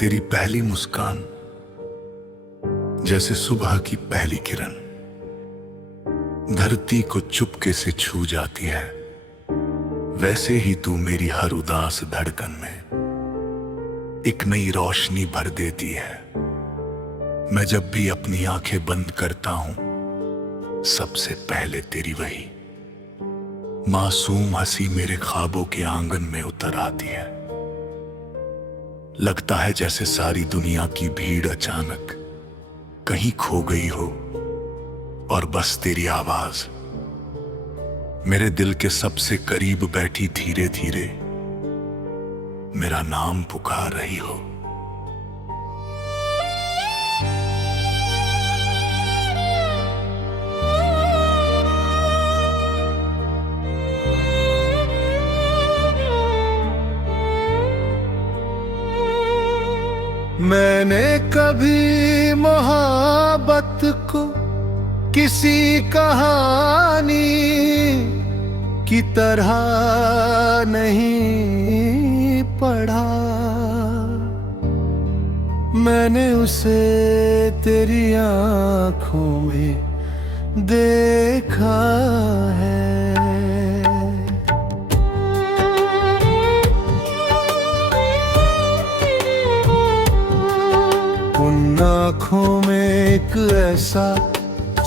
तेरी पहली मुस्कान जैसे सुबह की पहली किरण धरती को चुपके से छू जाती है, वैसे ही तू मेरी हर उदास धड़कन में एक नई रोशनी भर देती है। मैं जब भी अपनी आंखें बंद करता हूं, सबसे पहले तेरी वही मासूम हंसी मेरे ख्वाबों के आंगन में उतर आती है। लगता है जैसे सारी दुनिया की भीड़ अचानक कहीं खो गई हो और बस तेरी आवाज मेरे दिल के सबसे करीब बैठी धीरे धीरे मेरा नाम पुकार रही हो। मैंने कभी मोहब्बत को किसी कहानी की तरह नहीं पढ़ा। मैंने उसे तेरी आंखों में देखा है। उन आँखों में एक ऐसा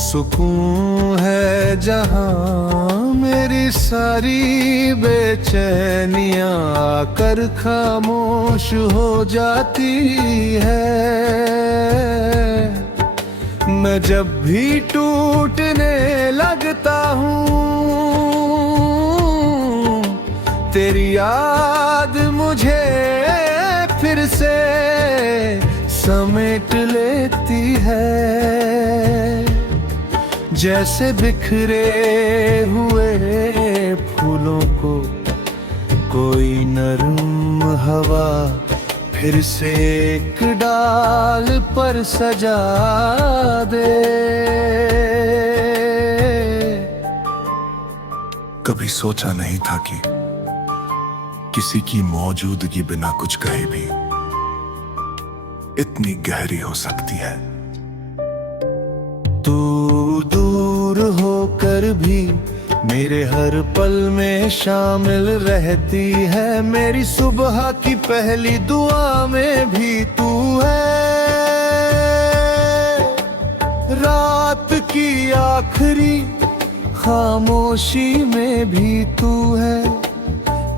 सुकून है जहां मेरी सारी बेचैनियां आकर खामोश हो जाती है। मैं जब भी टूटने लगता हूँ, तेरी याद मुझे फिर से समेट लेती है। जैसे बिखरे हुए फूलों को कोई नरम हवा फिर से एक डाल पर सजा दे। कभी सोचा नहीं था कि किसी की मौजूदगी बिना कुछ कहे भी इतनी गहरी हो सकती है। तू दूर होकर भी मेरे हर पल में शामिल रहती है। मेरी सुबह की पहली दुआ में भी तू है, रात की आखिरी खामोशी में भी तू है।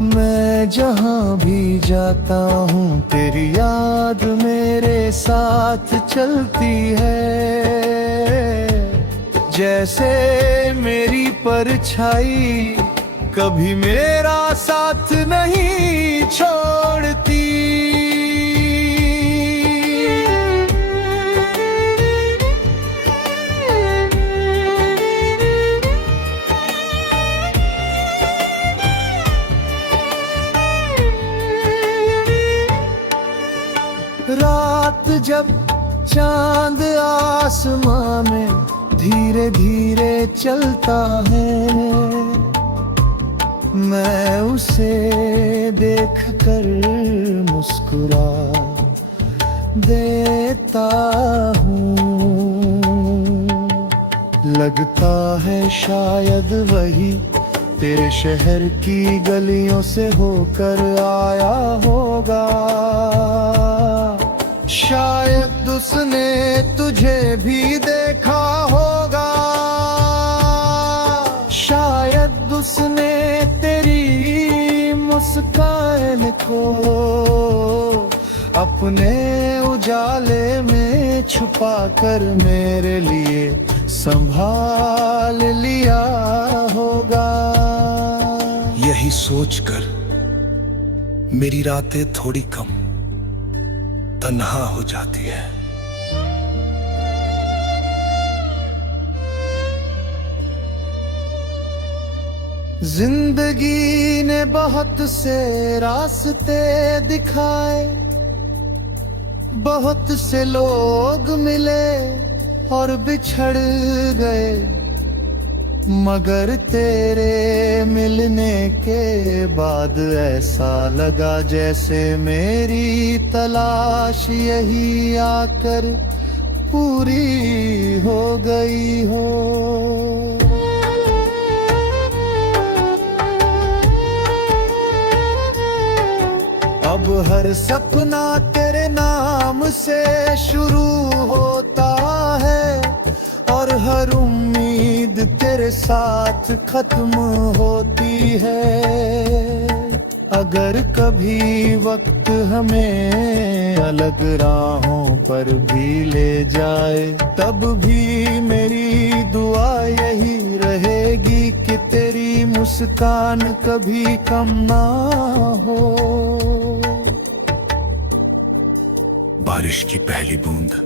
मैं जहां भी जाता हूँ, तेरी याद मेरे साथ चलती है। जैसे मेरी परछाई कभी मेरा साथ नहीं छोड़ती। रात जब चांद आसमां में धीरे धीरे चलता है, मैं उसे देखकर मुस्कुरा देता हूँ। लगता है शायद वही तेरे शहर की गलियों से होकर आया होगा। शायद उसने तुझे भी देखा होगा। शायद उसने तेरी मुस्कान को अपने उजाले में छुपा कर मेरे लिए संभाल लिया होगा। यही सोचकर मेरी रातें थोड़ी कम तन्हा हो जाती है। जिंदगी ने बहुत से रास्ते दिखाए, बहुत से लोग मिले और बिछड़ गए। मगर तेरे मिलने के बाद ऐसा लगा जैसे मेरी तलाश यही आकर पूरी हो गई हो। अब हर सपना तेरे नाम से शुरू होता है और हर उम्मीद तेरे साथ खत्म होती है। अगर कभी वक्त हमें अलग राहों पर भी ले जाए तब भी मेरी दुआ यही रहेगी कि तेरी मुस्कान कभी कम ना हो। बारिश की पहली बूंद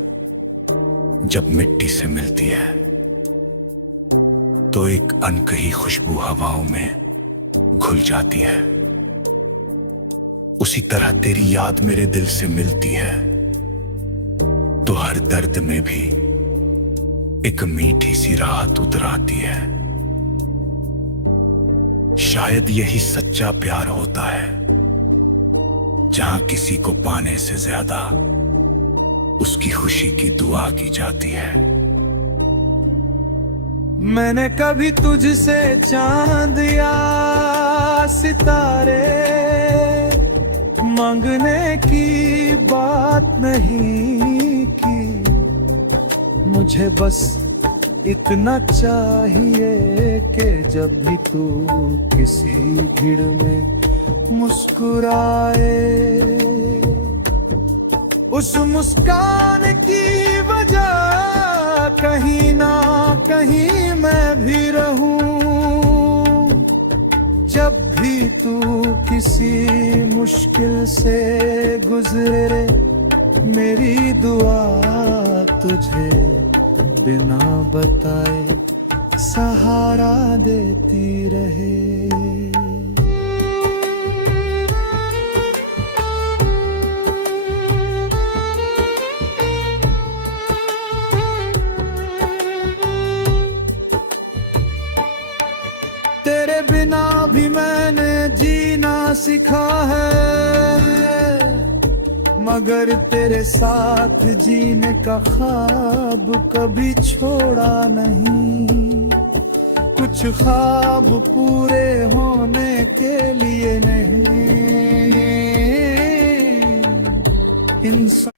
जब मिट्टी से मिलती है तो एक अनकही खुशबू हवाओं में घुल जाती है। उसी तरह तेरी याद मेरे दिल से मिलती है तो हर दर्द में भी एक मीठी सी राहत उतर आती है। शायद यही सच्चा प्यार होता है जहां किसी को पाने से ज्यादा उसकी खुशी की दुआ की जाती है। मैंने कभी तुझसे चांद या सितारे मांगने की बात नहीं की। मुझे बस इतना चाहिए कि जब भी तू किसी भीड़ में मुस्कुराए उस मुस्कान की वजह कहीं ना कहीं मैं भी रहूं। जब भी तू किसी मुश्किल से गुजरे मेरी दुआ तुझे बिना बताए सहारा देती रहे। तेरे बिना भी मैंने जीना सीखा है मगर तेरे साथ जीने का ख्वाब कभी छोड़ा नहीं। कुछ ख्वाब पूरे होने के लिए नहीं इंसान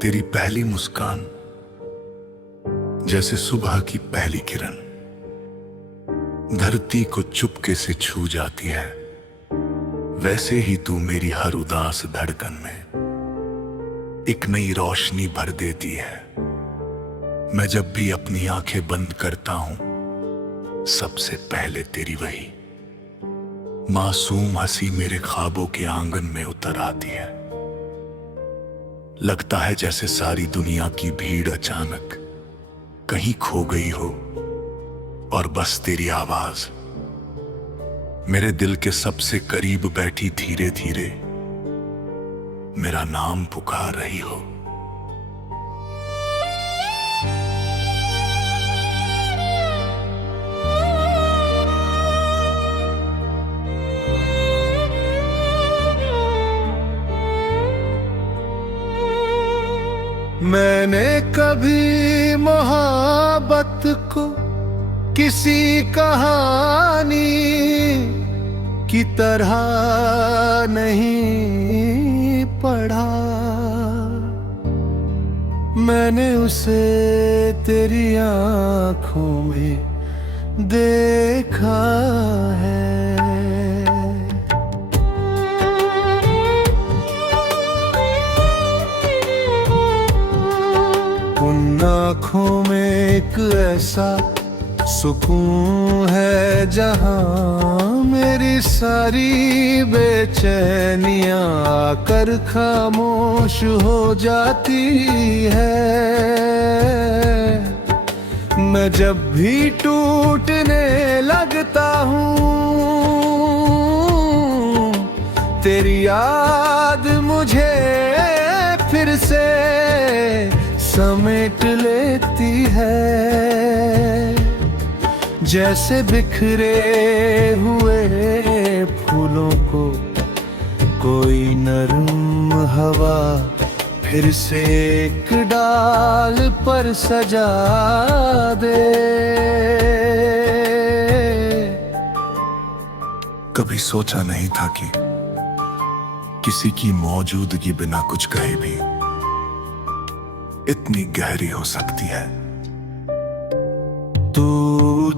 तेरी पहली मुस्कान जैसे सुबह की पहली किरण धरती को चुपके से छू जाती है, वैसे ही तू मेरी हर उदास धड़कन में एक नई रोशनी भर देती है। मैं जब भी अपनी आंखें बंद करता हूं सबसे पहले तेरी वही मासूम हंसी मेरे ख्वाबों के आंगन में उतर आती है। लगता है जैसे सारी दुनिया की भीड़ अचानक कहीं खो गई हो और बस तेरी आवाज मेरे दिल के सबसे करीब बैठी धीरे धीरे मेरा नाम पुकार रही हो। मैंने कभी मोहब्बत को किसी कहानी की तरह नहीं पढ़ा। मैंने उसे तेरी आंखों में देखा है। उन आँखों में एक ऐसा सुकून है जहां मेरी सारी बेचैनियां आकर खामोश हो जाती है। मैं मैं जब भी टूटने लगता हूँ, तेरी याद मुझे फिर से समेट लेती है। जैसे बिखरे हुए फूलों को कोई नरम हवा फिर से एक डाल पर सजा दे। कभी सोचा नहीं था कि किसी की मौजूदगी बिना कुछ कहे भी इतनी गहरी हो सकती है। तू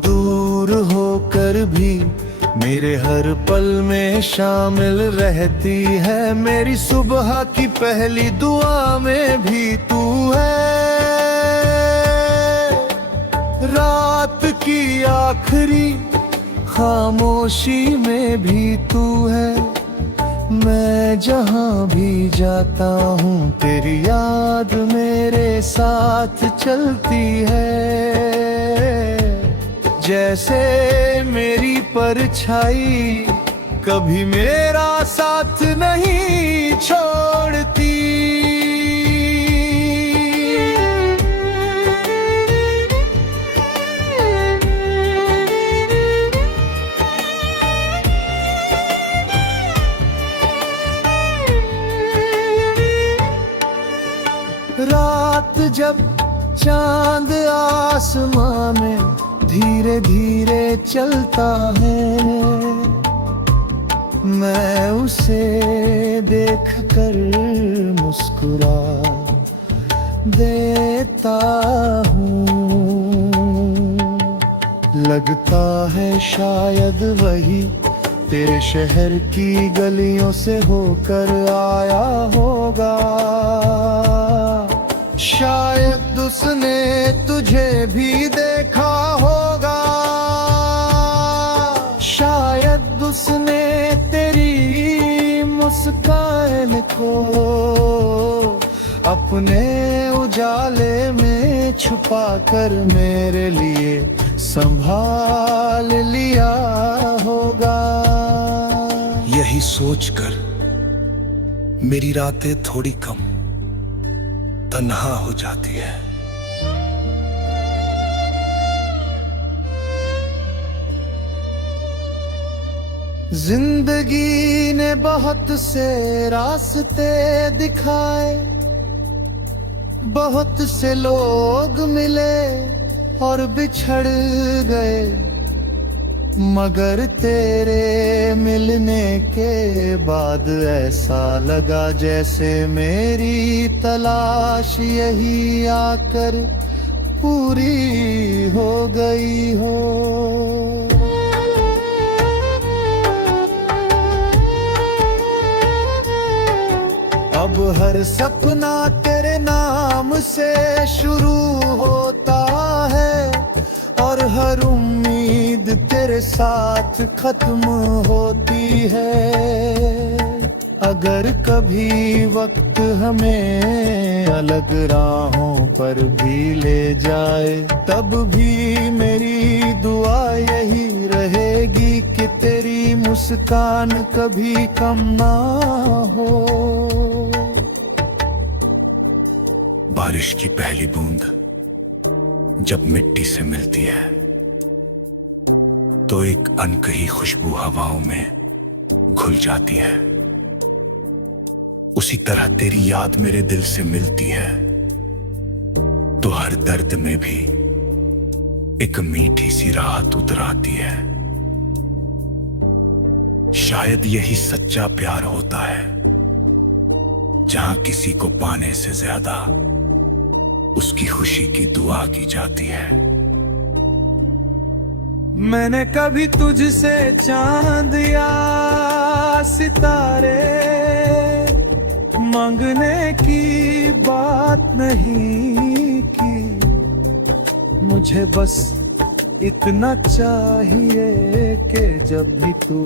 दूर होकर भी मेरे हर पल में शामिल रहती है। मेरी सुबह की पहली दुआ में भी तू है, रात की आखिरी खामोशी में भी तू है। मैं जहाँ भी जाता हूँ तेरी याद मेरे साथ चलती है। जैसे मेरी परछाई कभी मेरा साथ नहीं छोड़ती। रात जब चांद आसमां में धीरे धीरे चलता है, मैं उसे देखकर मुस्कुरा देता हूँ। लगता है शायद वही तेरे शहर की गलियों से होकर आया होगा। शायद उसने तुझे भी देखा होगा। शायद उसने तेरी मुस्कान को अपने उजाले में छुपा कर मेरे लिए संभाल लिया होगा। यही सोचकर मेरी रातें थोड़ी कम तन्हा हो जाती है। जिंदगी ने बहुत से रास्ते दिखाए, बहुत से लोग मिले और बिछड़ गए, मगर तेरे मिलने के बाद ऐसा लगा जैसे मेरी तलाश यही आकर पूरी हो गई हो। अब हर सपना तेरे नाम से शुरू होता है और हर उम्मीद तेरे साथ खत्म होती है। अगर कभी वक्त हमें अलग राहों पर भी ले जाए, तब भी मेरी दुआ यही रहेगी कि तेरी मुस्कान कभी कम ना हो। बारिश की पहली बूंद जब मिट्टी से मिलती है तो एक अनकही खुशबू हवाओं में घुल जाती है। उसी तरह तेरी याद मेरे दिल से मिलती है तो हर दर्द में भी एक मीठी सी राहत उतर आती है। शायद यही सच्चा प्यार होता है, जहां किसी को पाने से ज्यादा उसकी खुशी की दुआ की जाती है। मैंने कभी तुझसे चांद या सितारे मांगने की बात नहीं की। मुझे बस इतना चाहिए कि जब भी तू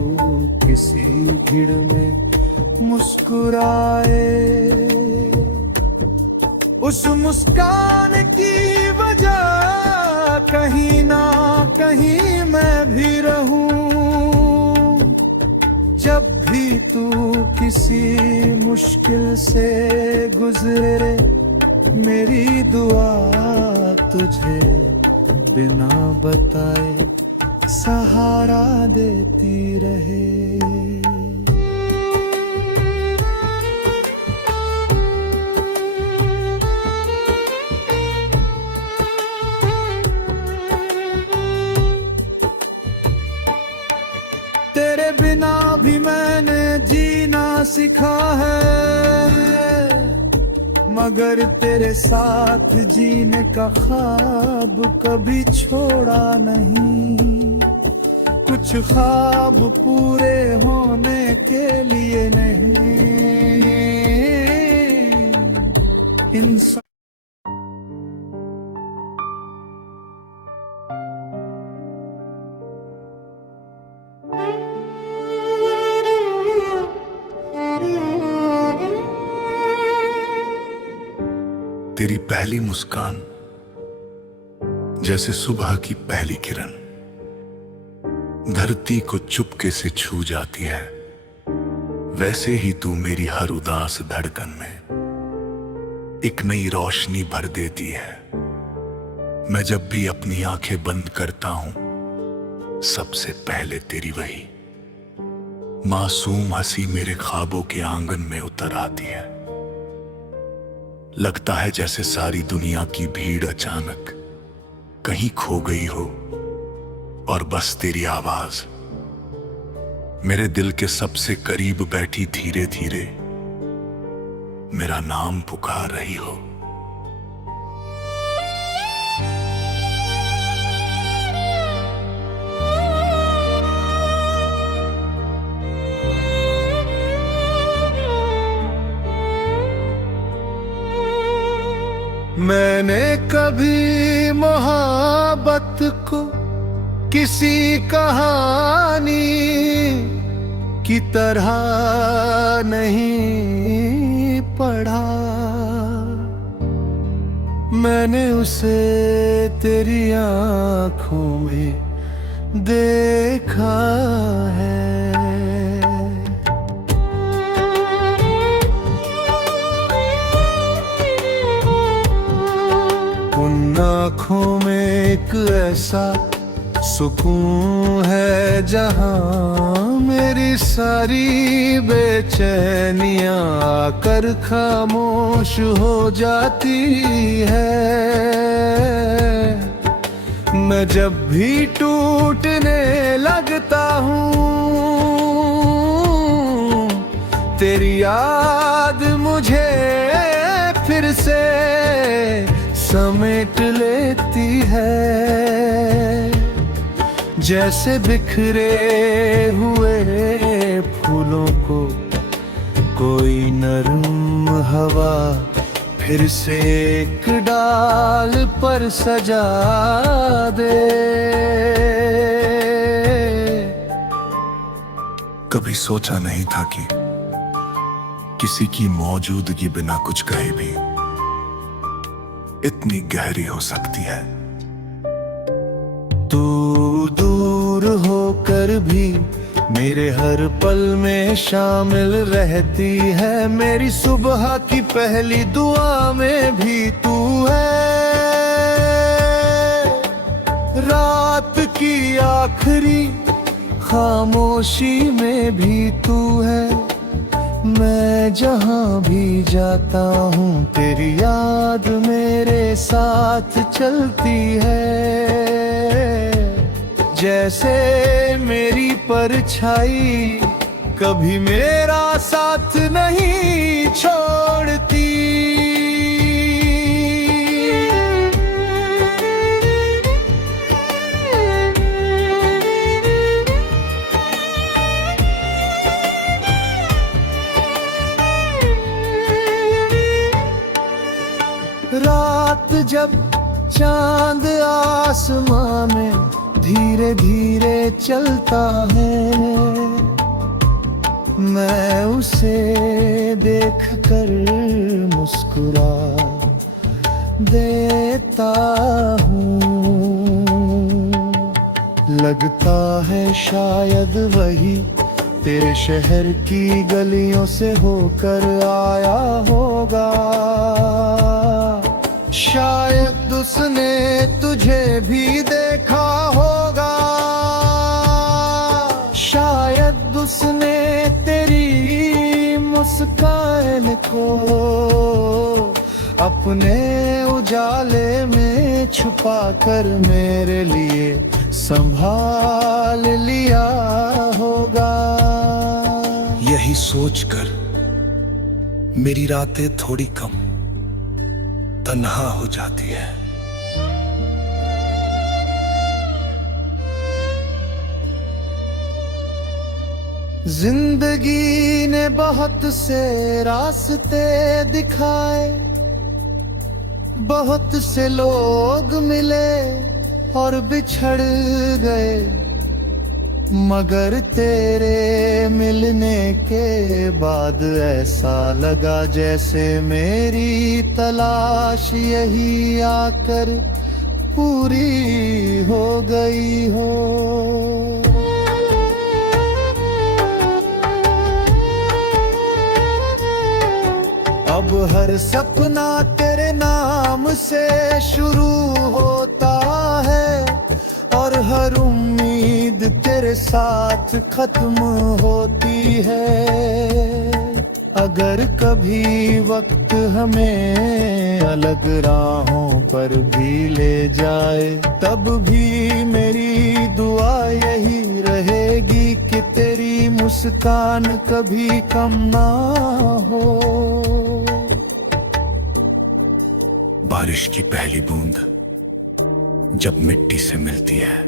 किसी भीड़ में मुस्कुराए, उस मुस्कान की वजह कहीं ना कहीं मैं भी रहूं, जब भी तू किसी मुश्किल से गुजरे, मेरी दुआ तुझे बिना बताए सहारा देती रहे। तेरे बिना भी मैंने जीना सीखा है, मगर तेरे साथ जीने का ख्वाब कभी छोड़ा नहीं। कुछ ख्वाब पूरे होने के लिए नहीं, इंसान तेरी पहली मुस्कान जैसे सुबह की पहली किरण धरती को चुपके से छू जाती है, वैसे ही तू मेरी हर उदास धड़कन में एक नई रोशनी भर देती है। मैं जब भी अपनी आंखें बंद करता हूं, सबसे पहले तेरी वही मासूम हंसी मेरे ख्वाबों के आंगन में उतर आती है। लगता है जैसे सारी दुनिया की भीड़ अचानक कहीं खो गई हो और बस तेरी आवाज मेरे दिल के सबसे करीब बैठी धीरे धीरे मेरा नाम पुकार रही हो। मैंने कभी मोहब्बत को किसी कहानी की तरह नहीं पढ़ा, मैंने उसे तेरी आंखों में देखा है। उन आँखों में एक ऐसा सुकून है जहां मेरी सारी बेचैनियां आकर खामोश हो जाती है। मैं जब भी टूटने लगता हूँ, तेरी याद मुझे फिर से समेट लेती है। जैसे बिखरे हुए फूलों को कोई नरम हवा फिर से एक डाल पर सजा दे। कभी सोचा नहीं था कि किसी की मौजूदगी बिना कुछ कहे भी इतनी गहरी हो सकती है। तू दूर होकर भी मेरे हर पल में शामिल रहती है, मेरी सुबह की पहली दुआ में भी तू है, रात की आखिरी खामोशी में भी तू है। मैं जहां भी जाता हूँ तेरी याद मेरे साथ चलती है। जैसे मेरी परछाई कभी मेरा साथ नहीं छोड़ती। रात जब चांद आसमां में धीरे धीरे चलता है, मैं उसे देखकर मुस्कुरा देता हूँ। लगता है शायद वही तेरे शहर की गलियों से होकर आया होगा। शायद उसने तुझे भी देखा होगा, शायद उसने तेरी मुस्कान को अपने उजाले में छुपा कर मेरे लिए संभाल लिया होगा। यही सोचकर मेरी रातें थोड़ी कम तन्हा हो जाती है। जिंदगी ने बहुत से रास्ते दिखाए, बहुत से लोग मिले और बिछड़ गए, मगर तेरे मिलने के बाद ऐसा लगा जैसे मेरी तलाश यही आकर पूरी हो गई हो। अब हर सपना तेरे नाम से शुरू होता है और हर उम्मीद तेरे साथ खत्म होती है। अगर कभी वक्त हमें अलग राहों पर भी ले जाए, तब भी मेरी दुआ यही रहेगी कि तेरी मुस्कान कभी कम ना हो। बारिश की पहली बूंद जब मिट्टी से मिलती है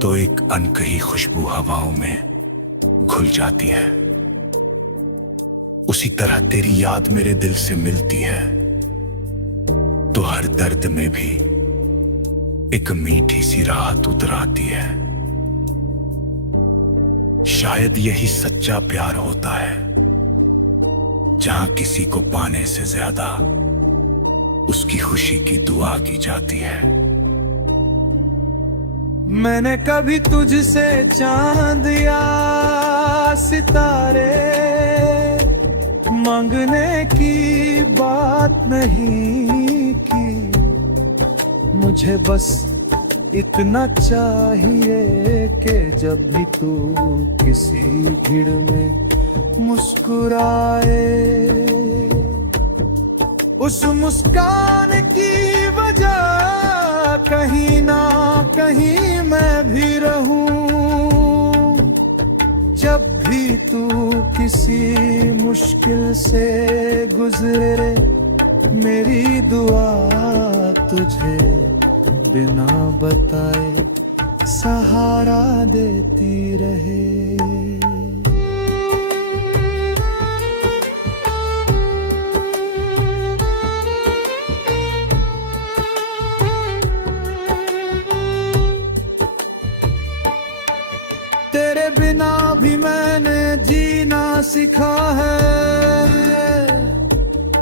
तो एक अनकही खुशबू हवाओं में घुल जाती है। उसी तरह तेरी याद मेरे दिल से मिलती है तो हर दर्द में भी एक मीठी सी राहत उतर आती है। शायद यही सच्चा प्यार होता है, जहां किसी को पाने से ज्यादा उसकी खुशी की दुआ की जाती है। मैंने कभी तुझसे चांद या सितारे मांगने की बात नहीं की। मुझे बस इतना चाहिए कि जब भी तू किसी भीड़ में मुस्कुराए, उस मुस्कान की वजह कहीं ना कहीं मैं भी रहूं। जब भी तू किसी मुश्किल से गुजरे, मेरी दुआ तुझे बिना बताए सहारा देती रहे। तेरे बिना भी मैंने जीना सीखा है,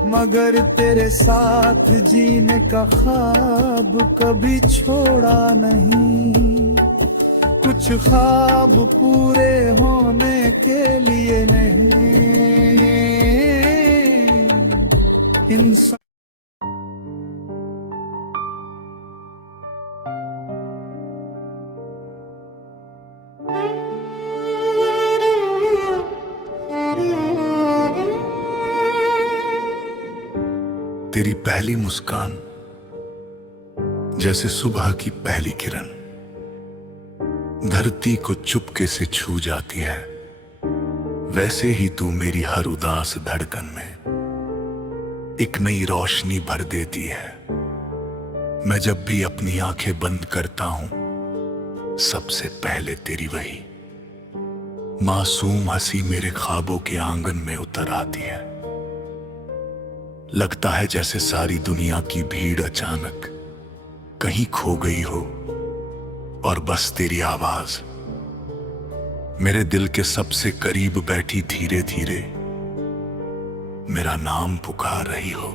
मगर तेरे साथ जीने का ख्वाब कभी छोड़ा नहीं। कुछ ख्वाब पूरे होने के लिए नहीं, इंसान तेरी पहली मुस्कान जैसे सुबह की पहली किरण धरती को चुपके से छू जाती है, वैसे ही तू मेरी हर उदास धड़कन में एक नई रोशनी भर देती है। मैं जब भी अपनी आंखें बंद करता हूं, सबसे पहले तेरी वही मासूम हंसी मेरे ख्वाबों के आंगन में उतर आती है। लगता है जैसे सारी दुनिया की भीड़ अचानक कहीं खो गई हो और बस तेरी आवाज मेरे दिल के सबसे करीब बैठी धीरे धीरे मेरा नाम पुकार रही हो।